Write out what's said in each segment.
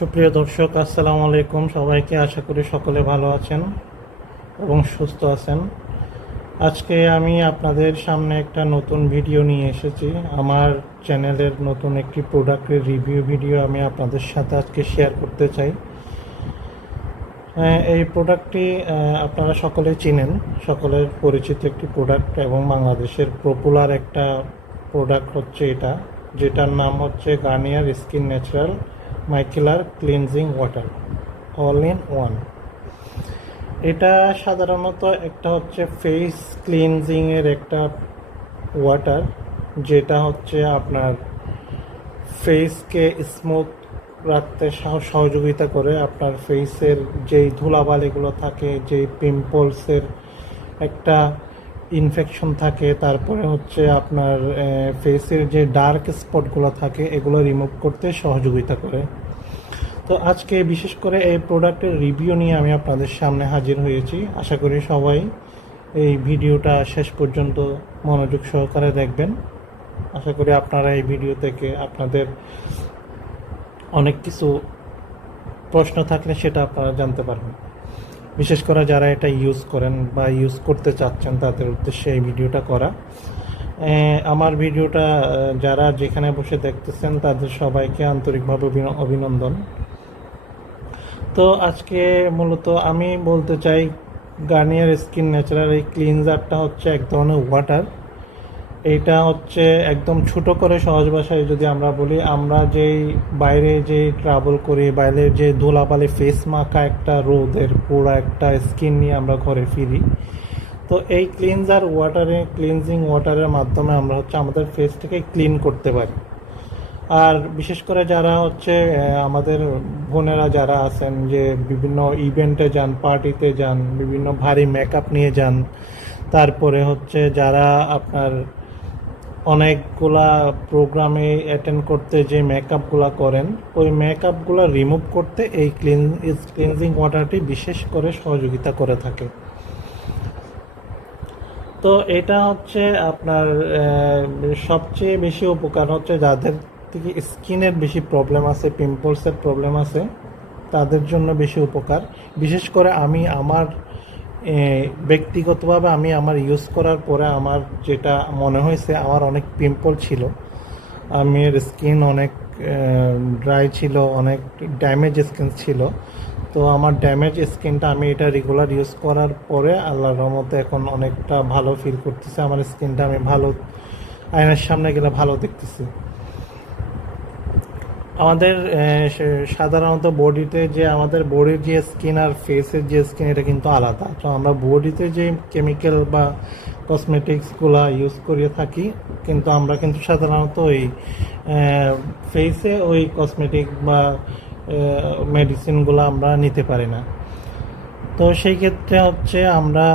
সুপ্রিয় দর্শক, আসসালামু আলাইকুম। সবাইকে আশা করি সকলে ভালো আছেন এবং সুস্থ আছেন। আজকে আমি আপনাদের সামনে একটা নতুন ভিডিও নিয়ে এসেছি। আমার চ্যানেলের নতুন একটি প্রোডাক্টের রিভিউ ভিডিও আমি আপনাদের সাথে আজকে শেয়ার করতে চাই। এই প্রোডাক্টটি আপনারা সকলে চিনেন, সকলের পরিচিত একটি প্রোডাক্ট এবং বাংলাদেশের পপুলার একটা প্রোডাক্ট হচ্ছে এটা, যেটার নাম হচ্ছে Garnier skin natural micellar cleansing water all in one. এটা সাধারণত একটা হচ্ছে ফেস ক্লিনজিংয়ের একটা ওয়াটার, যেটা হচ্ছে আপনার ফেসকে স্মুথ রাখতে সহযোগিতা করে। আপনার ফেসের যেই ধুলাবালিগুলো থাকে, যেই পিম্পলসের একটা ইনফেকশন থাকে, তারপরে হচ্ছে আপনার ফেসের যে ডার্ক স্পটগুলো থাকে, এগুলো রিমুভ করতে সহযোগিতা করে। তো আজকে বিশেষ করে এই প্রোডাক্টের রিভিউ নিয়ে আমি আপনাদের সামনে হাজির হয়েছি। আশা করি সবাই এই ভিডিওটা শেষ পর্যন্ত মনোযোগ সহকারে দেখবেন। আশা করি আপনারা এই ভিডিও থেকে আপনাদের অনেক কিছু প্রশ্ন থাকলে সেটা আপনারা জানতে পারবেন। বিশেষ করে যারা এটা ইউজ করেন বা ইউজ করতে চাচ্ছেন, তাদের উদ্দেশ্যে এই ভিডিওটা করা। আমার ভিডিওটা যারা যেখানে বসে দেখতেছেন, তাদের সবাইকে আন্তরিকভাবে অভিনন্দন। তো আজকে মূলত আমি বলতে চাই, গার্নিয়ার স্কিন ন্যাচারাল এই ক্লিনজারটা হচ্ছে এক ধরনের ওয়াটার। এইটা হচ্ছে একদম ছোটো করে সহজ ভাষায় যদি আমরা বলি, আমরা যেই বাইরে যে ট্রাভেল করি, বাইরের যে ধুলাবালি ফেস মাখা একটা রোদের পুরো একটা স্কিন নিয়ে আমরা ঘরে ফিরি, তো এই ক্লিনজিং ওয়াটারের মাধ্যমে আমরা হচ্ছে আমাদের ফেসটাকে ক্লিন করতে পারি। আর বিশেষ করে যারা হচ্ছে আমাদের বোনেরা যারা আছেন, যে বিভিন্ন ইভেন্টে যান, পার্টিতে যান, বিভিন্ন ভারী মেকআপ নিয়ে যান, তারপরে হচ্ছে যারা আপনার অনেকগুলা প্রোগ্রামে অ্যাটেন্ড করতে যে মেকআপগুলো করেন, ওই মেকআপগুলো রিমুভ করতে এই ক্লিনজিং ওয়াটারটি বিশেষ করে সহযোগিতা করে থাকে। তো এটা হচ্ছে আপনার সবচেয়ে বেশি উপকার হচ্ছে যাদের থেকে স্কিনের বেশি প্রবলেম আছে, পিম্পলসের প্রবলেম আছে, তাদের জন্য বেশি উপকার। বিশেষ করে আমি আমার ব্যক্তিগতভাবে আমি আমার ইউজ করার পরে আমার যেটা মনে হয়েছে, আমার অনেক পিম্পল ছিল, আমার স্কিন অনেক ড্রাই ছিল, অনেক ড্যামেজ স্কিন ছিল। তো আমার ড্যামেজ স্কিনটা আমি এটা রেগুলার ইউজ করার পরে আল্লাহর রহমতে এখন অনেকটা ভালো ফিল করতেছে। আমার স্কিনটা আমি ভালো, আয়নার সামনে গেলে ভালো দেখতেছি। আমাদের সাধারণত বডিতে যে আমাদের বডির যে স্কিন আর ফেসের যে স্কিন, এটা কিন্তু আলাদা। তো আমরা বডিতে যে কেমিক্যাল বা কসমেটিক্সগুলো ইউজ করিয়ে থাকি, কিন্তু আমরা কিন্তু সাধারণত ওই ফেসে ওই কসমেটিক বা মেডিসিনগুলো আমরা নিতে পারি না। তো সেই ক্ষেত্রে হচ্ছে আমরা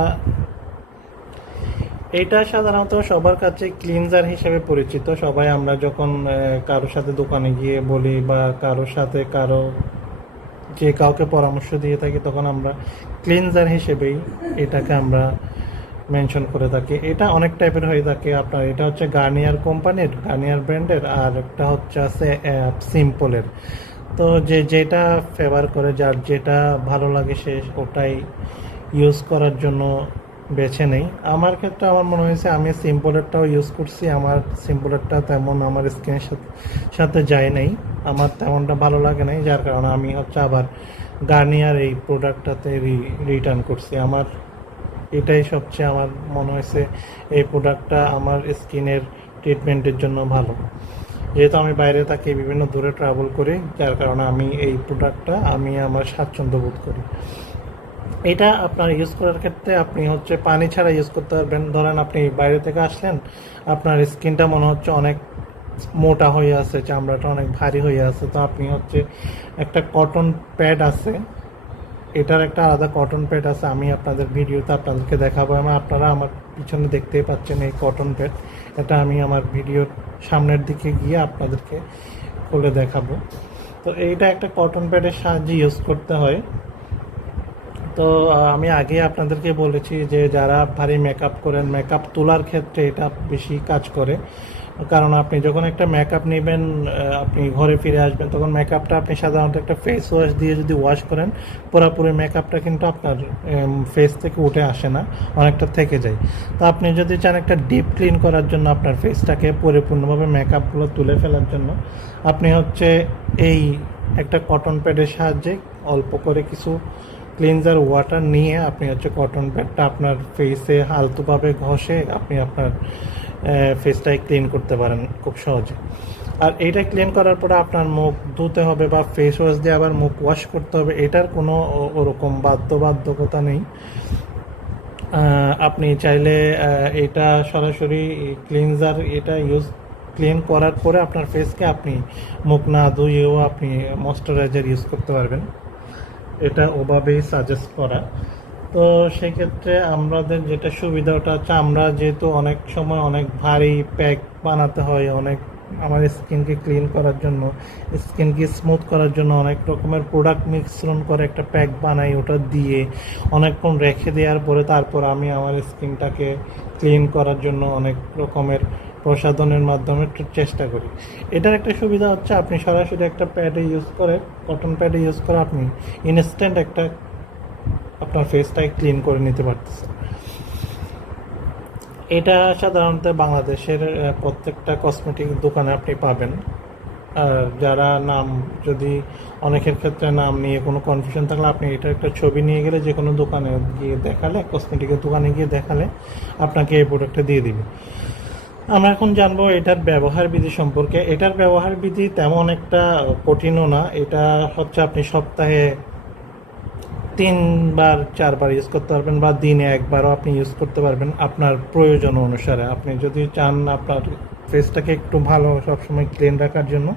এটা সাধারণত সবার কাছে ক্লিনজার হিসেবে পরিচিত। সবাই আমরা যখন কারোর সাথে দোকানে গিয়ে বলি বা কারোর সাথে কাউকে পরামর্শ দিয়ে থাকি, তখন আমরা ক্লিনজার হিসেবেই এটাকে আমরা মেনশন করে থাকি। এটা অনেক টাইপের হয়ে থাকে আপনার। এটা হচ্ছে গার্নিয়ার কোম্পানির, গার্নিয়ার ব্র্যান্ডের, আর একটা হচ্ছে আছে সিম্পলের। তো যেটা ফেভার করে, যার যেটা ভালো লাগে সে ওটাই ইউজ করার জন্য বেছে নেই। আমার ক্ষেত্রে আমার মনে হয়েছে আমি সিম্পলেরটাও ইউজ করছি, আমার সিম্পলেরটা তেমন আমার স্কিনের সাথে যায় নাই, আমার তেমনটা ভালো লাগে নাই, যার কারণে আমি হচ্ছে আবার গার্নিয়ার এই প্রোডাক্টটাতে রিটার্ন করছি। আমার এটাই সবচেয়ে আমার মনে হয়েছে এই প্রোডাক্টটা আমার স্কিনের ট্রিটমেন্টের জন্য ভালো। যেহেতু আমি বাইরে থাকি, বিভিন্ন দূরে ট্রাভেল করি, যার কারণে আমি এই প্রোডাক্টটা আমি আমার স্বাচ্ছন্দ্য বোধ করি। এটা আপনার ইউজ করার ক্ষেত্রে আপনি হচ্ছে পানি ছাড়া ইউজ করতে পারবেন। ধরেন আপনি বাইরে থেকে আসলেন, আপনার স্কিনটা মনে হচ্ছে অনেক মোটা হয়ে আছে, চামড়াটা অনেক ভারী হয়ে আছে, তো আপনি হচ্ছে একটা কটন প্যাড আছে, এটার একটা আলাদা কটন প্যাড আছে, আমি আপনাদের ভিডিওতে আপনাদেরকে দেখাবো। আপনারা আমার পিছনে দেখতেই পাচ্ছেন এই কটন প্যাড, এটা আমি আমার ভিডিওর সামনের দিকে গিয়ে আপনাদেরকে খুলে দেখাবো। তো এইটা একটা কটন প্যাডের সাহায্যে ইউজ করতে হয়। তো আমি আগে আপনাদেরকে বলেছি যে যারা ভারী মেকআপ করেন, মেকআপ তোলার ক্ষেত্রে এটা বেশি কাজ করে। কারণ আপনি যখন একটা মেকআপ নেবেন, আপনি ঘরে ফিরে আসবেন, তখন মেকআপটা আপনি সাধারণত একটা ফেস ওয়াশ দিয়ে যদি ওয়াশ করেন, পুরোপুরি মেকআপটা কিন্তু আপনার ফেস থেকে উঠে আসে না, অনেকটা থেকে যায়। তো আপনি যদি চান একটা ডিপ ক্লিন করার জন্য, আপনার ফেসটাকে পরিপূর্ণভাবে মেকআপগুলো তুলে ফেলার জন্য, আপনি হচ্ছে এই একটা কটন প্যাডের সাহায্যে অল্প করে কিছু ক্লিনজার ওয়াটার নিয়ে আপনি হচ্ছে কটন প্যাডটা আপনার ফেসে আলতোভাবে ঘষে আপনি আপনার ফেসটাই ক্লিন করতে পারেন খুব সহজে। আর এইটা ক্লিন করার পরে আপনার মুখ ধুতে হবে বা ফেস ওয়াশ দিয়ে আবার মুখ ওয়াশ করতে হবে, এটার কোনো ওরকম বাধ্যবাধকতা নেই। আপনি চাইলে এটা সরাসরি ক্লিনজার এটা ইউজ ক্লিন করার পরে আপনার ফেসকে আপনি মুখ না ধুয়েও আপনি ময়শ্চারাইজার ইউজ করতে পারবেন, এটা ওভাবেই সাজেস্ট করা। তো সেক্ষেত্রে আমাদের যেটা সুবিধা ওটা হচ্ছে, আমরা যেহেতু অনেক সময় অনেক ভারী প্যাক বানাতে হয়, অনেক আমার স্কিনকে ক্লিন করার জন্য, স্কিনকে স্মুথ করার জন্য অনেক রকমের প্রোডাক্ট মিশ্রণ করে একটা প্যাক বানাই, ওটা দিয়ে অনেকক্ষণ রেখে দেওয়ার পরে তারপর আমি আমার স্কিনটাকে ক্লিন করার জন্য অনেক রকমের প্রসাধনের মাধ্যমে একটু চেষ্টা করি। এটার একটা সুবিধা হচ্ছে আপনি সরাসরি একটা প্যাডে ইউজ করে, কটন প্যাডে ইউজ করে আপনি ইনস্ট্যান্ট একটা আপনার ফেসটাকে ক্লিন করে নিতে পারতেছেন। এটা সাধারণত বাংলাদেশের প্রত্যেকটা কসমেটিক দোকানে আপনি পাবেন। আর যারা নাম, যদি অনেকের ক্ষেত্রে নাম নিয়ে কোনো কনফিউশন থাকলে আপনি এটার একটা ছবি নিয়ে গেলে যে কোনো দোকানে গিয়ে দেখালে, কসমেটিকের দোকানে গিয়ে দেখালে আপনাকে এই প্রোডাক্টটা দিয়ে দিবে। আমরা এখন জানবো এটার ব্যবহার বিধি সম্পর্কে। এটার ব্যবহার বিধি তেমন একটা কঠিনও না। এটা হচ্ছে আপনি সপ্তাহে 3-4বার ইউজ করতে পারবেন, বা দিনে একবারও আপনি ইউজ করতে পারবেন আপনার প্রয়োজন অনুসারে। আপনি যদি চান আপনার ফেসটাকে একটু ভালো সবসময় ক্লিন রাখার জন্য,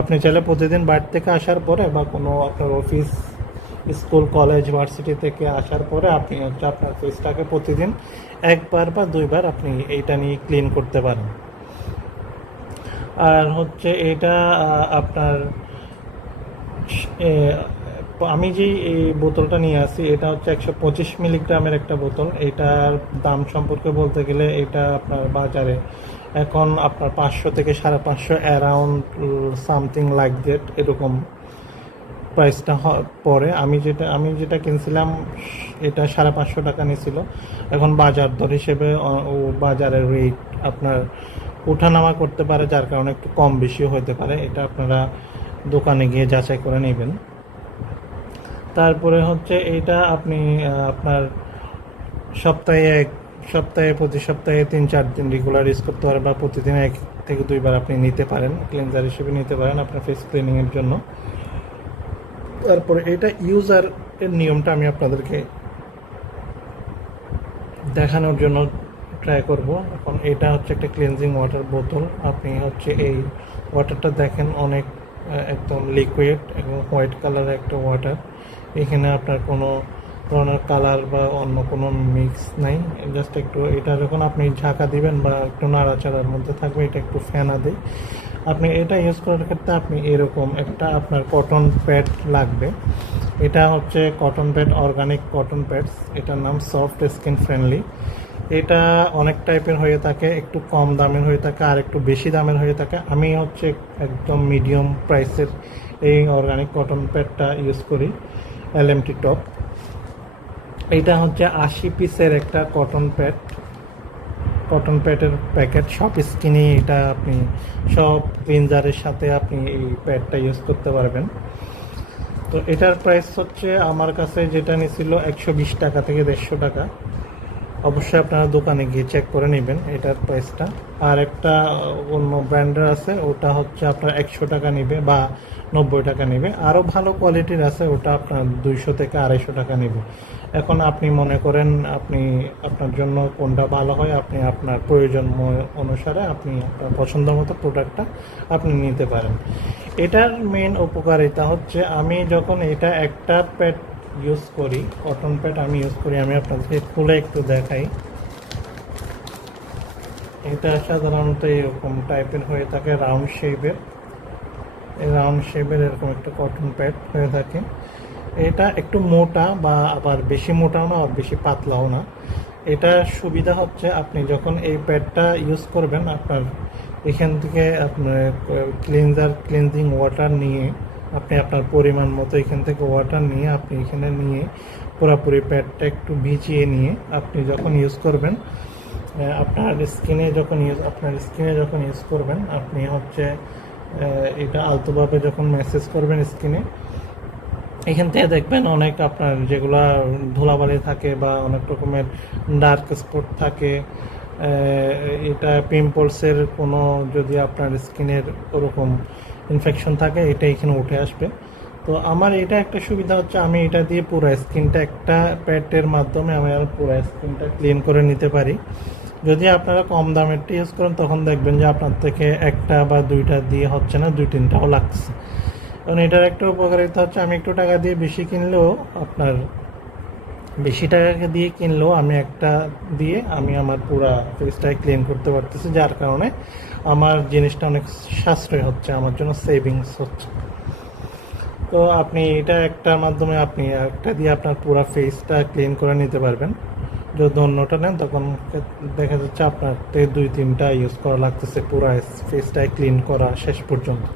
আপনি চাইলে প্রতিদিন বাড়ি থেকে আসার পরে বা কোনো আপনার অফিস, স্কুল, কলেজ, ভার্সিটি থেকে আসার পরে আপনি হচ্ছে আপনার ফেসটাকে প্রতিদিন 1বার বা 2বার আপনি এইটা নিয়ে ক্লিন করতে পারেন। আর হচ্ছে এটা আপনার আমি যেই এই বোতলটা নিয়ে আসি, এটা হচ্ছে 125 মিলিগ্রামের একটা বোতল। এটার দাম সম্পর্কে বলতে গেলে এটা আপনার বাজারে এখন আপনার 500 থেকে 550 অ্যারাউন্ড সামথিং লাইক দ্যাট, এরকম প্রাইসটা পরে। আমি যেটা কিনছিলাম এটা 550 টাকা নিয়েছিল। এখন বাজার দর হিসেবে ও বাজারের রেট আপনার ওঠানামা করতে পারে, যার কারণে একটু কম বেশিও হতে পারে। এটা আপনারা দোকানে গিয়ে যাচাই করে নেবেন। তারপরে হচ্ছে এটা আপনি আপনার প্রতি সপ্তাহে 3-4 দিন রেগুলার ইউজ করতে পারেন, বা প্রতিদিন 1 থেকে 2বার আপনি নিতে পারেন, ক্লিনজার হিসেবে নিতে পারেন আপনার ফেস ক্লিনিংয়ের জন্য। তারপরে এটা ইউজার এর নিয়মটা আমি আপনাদেরকে দেখানোর জন্য ট্রাই করব। এখন এটা হচ্ছে একটা ক্লিনজিং ওয়াটার বোতল। আপনি হচ্ছে এই ওয়াটারটা দেখেন, অনেক একদম লিকুইড এবং হোয়াইট কালারের একটা ওয়াটার। এখানে আপনার কোনো ধরনের কালার বা অন্য কোনো মিক্স নাই, জাস্ট একটু এটা যখন আপনি ঝাঁকা দিবেন বা একটু নাড়াচাড়ার মধ্যে থাকবে, এটা একটু ফেনা দেয়। আপনি এটা ইউজ করার ক্ষেত্রে আপনি এরকম একটা আপনার কটন প্যাড লাগবে। এটা হচ্ছে cotton pad, organic cotton pads. এটার নাম সফট স্কিন ফ্রেন্ডলি। এটা অনেক টাইপের হয়ে থাকে, একটু কম দামের হয়ে থাকে আর একটু বেশি দামের হয়ে থাকে। আমি হচ্ছে একদম মিডিয়াম প্রাইসের এই অর্গানিক কটন প্যাডটা ইউজ করি, এলএমটি টপ। এটা হচ্ছে 80 পিসের একটা কটন প্যাডের প্যাকেট। সব স্কিনে এটা আপনি সব ক্লিনজারের সাথে আপনি এই প্যাডটা ইউজ করতে পারবেন। তো এটার প্রাইস হচ্ছে আমার কাছে যেটা নিয়েছিল 120 টাকা থেকে 150 টাকা। অবশ্যই আপনারা দোকানে গিয়ে চেক করে নেবেন এটার প্রাইসটা। আর একটা অন্য ব্র্যান্ডের আছে, ওটা হচ্ছে আপনার 100 টাকা নেবে বা 90 টাকা নেবে। আরও ভালো কোয়ালিটির আছে, ওটা আপনার 200 থেকে 250 টাকা নেবে। এখন আপনি মনে করেন আপনি আপনার জন্য কোনটা ভালো হয়, আপনি আপনার প্রয়োজন অনুসারে আপনি আপনার পছন্দ মতো প্রোডাক্টটা আপনি নিতে পারেন। এটার মেন উপকারিতা হচ্ছে, আমি যখন এটা একটা প্যাড ইউজ করি, কটন প্যাড আমি ইউজ করি, আমি আপনাদেরকে খুলে একটু দেখাই। এটা সাধারণত এরকম টাইপের হয়ে থাকে, রাউন্ড শেপের এরকম একটা কটন প্যাড হয়ে থাকে। এটা একটু মোটা, বা আবার বেশি মোটাও না আর বেশি পাতলাও না। এটা সুবিধা হচ্ছে আপনি যখন এই প্যাডটা ইউজ করবেন, আপনার এখান থেকে আপনার ক্লিনজিং ওয়াটার নিয়ে আপনি আপনার পরিমাণ মতো এখান থেকে ওয়াটার নিয়ে আপনি এখানে নিয়ে পুরোপুরি প্যাডটা একটু ভিজিয়ে নিয়ে আপনি যখন ইউজ করবেন, আপনার স্কিনে যখন ইউজ করবেন, আপনি হচ্ছে এটা আলতোভাবে যখন ম্যাসেজ করবেন স্কিনে, এখান থেকে দেখবেন অনেক আপনার যেগুলা ধুলাবালি থাকে বা অনেক রকমের ডার্ক স্পট থাকে, এটা পিম্পলসের কোনো যদি আপনার স্কিনের ওরকম ইনফেকশন থাকে এটা এখানে উঠে আসবে। তো আমার এটা একটা সুবিধা হচ্ছে আমি এটা দিয়ে পুরো স্কিনটা একটা প্যাডের মাধ্যমে আমি আর পুরো স্কিনটা ক্লিন করে নিতে পারি। যদি আপনারা কম দামেরটা ইউজ করেন তখন দেখবেন যে আপনার থেকে একটা বা দুইটা দিয়ে হচ্ছে না, দুই তিনটাও লাগছে। কারণ এটার একটা উপকারিতা হচ্ছে আমি একটু টাকা দিয়ে বেশি কিনলেও আপনার বেশি টাকা দিয়ে কিনলেও আমি একটা দিয়ে আমি আমার পুরা ফেসটাকে ক্লিন করতে পারতেছি, যার কারণে আমার জিনিসটা অনেক সাশ্রয় হচ্ছে, আমার জন্য সেভিংস হচ্ছে। তো আপনি এটা একটার মাধ্যমে আপনি একটা দিয়ে আপনার পুরা ফেসটা ক্লিন করে নিতে পারবেন। যদি অন্যটা নেন তখন দেখা যাচ্ছে আপনার দুই তিনটা ইউজ করা লাগতেছে পুরা ফেসটাকে ক্লিন করা শেষ পর্যন্ত।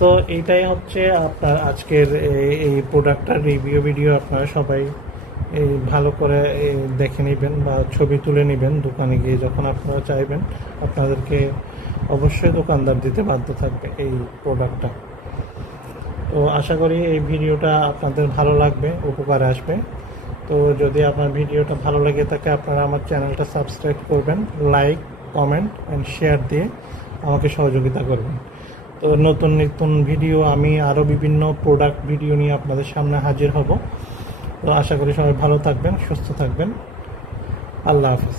তো এইটাই হচ্ছে আপনার আজকের এই প্রোডাক্টটার রিভিউ ভিডিও। আপনারা সবাই এই ভালো করে দেখে নেবেন বা ছবি তুলে নেবেন দোকানে গিয়ে, যখন আপনারা চাইবেন আপনাদেরকে অবশ্যই দোকানদার দিতে বাধ্য থাকবে এই প্রোডাক্টটা। তো আশা করি এই ভিডিওটা আপনাদের ভালো লাগবে, উপকারে আসবে। তো যদি আপনার ভিডিওটা ভালো লেগে থাকে আপনারা আমার চ্যানেলটা সাবস্ক্রাইব করবেন, লাইক, কমেন্ট অ্যান্ড শেয়ার দিয়ে আমাকে সহযোগিতা করবেন। তো নতুন নতুন ভিডিও আমি আরও বিভিন্ন প্রোডাক্ট ভিডিও নিয়ে আপনাদের সামনে হাজির হব। তো আশা করি সবাই ভালো থাকবেন, সুস্থ থাকবেন। আল্লাহ হাফিজ।